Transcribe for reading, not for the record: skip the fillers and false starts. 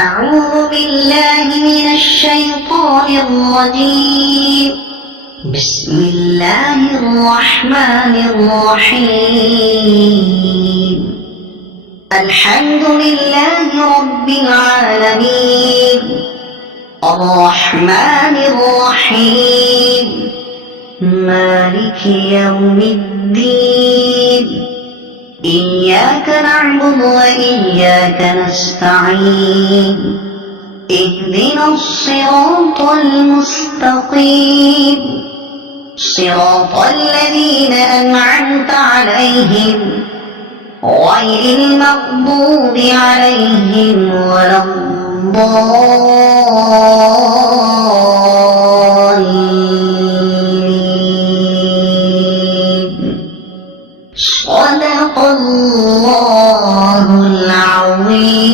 أعوذ بالله من الشيطان الرجيم. بسم الله الرحمن الرحيم. الحمد لله رب العالمين، الرحمن الرحيم، مالك يوم الدين. إياك نعبد وإياك نستعين. اهدنا الصراط المستقيم، صراط الذين أنعمت عليهم غير المغضوب عليهم ولا الضالين. صدق الله العظيم.